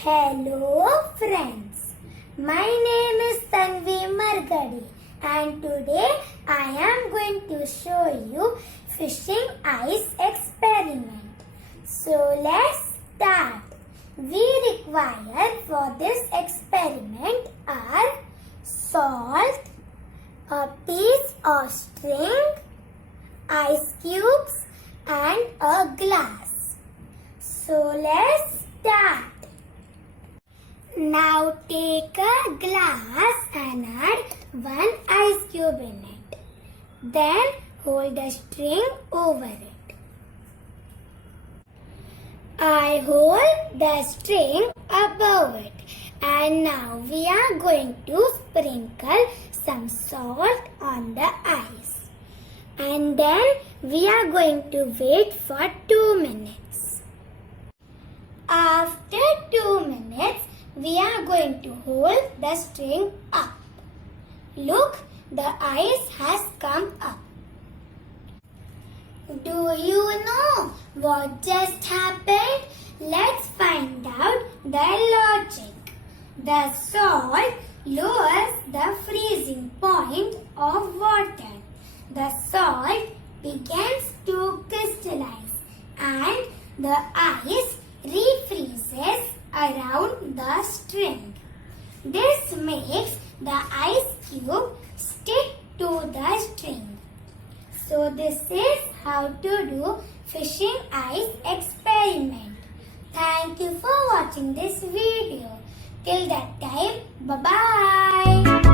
Hello friends, my name is Tanvi Margadi and today I am going to show you fishing ice experiment. So let's start. We require for this experiment are salt, a piece of string, ice cubes and a glass. So let's start. Now take a glass and add one ice cube in it. Then hold the string over it. I hold the string above it and now we are going to sprinkle some salt on the ice. And then we are going to wait for 2 minutes. After 2 minutes, we are going to hold the string up. Look, the ice has come up. Do you know what just happened? Let's find out the logic. The salt lowers the freezing point of water. The salt begins to crystallize and the ice refreezes around the string. This makes the ice cube stick to the string. So this is how to do fishing ice experiment. Thank you for watching this video. Till that time, bye-bye.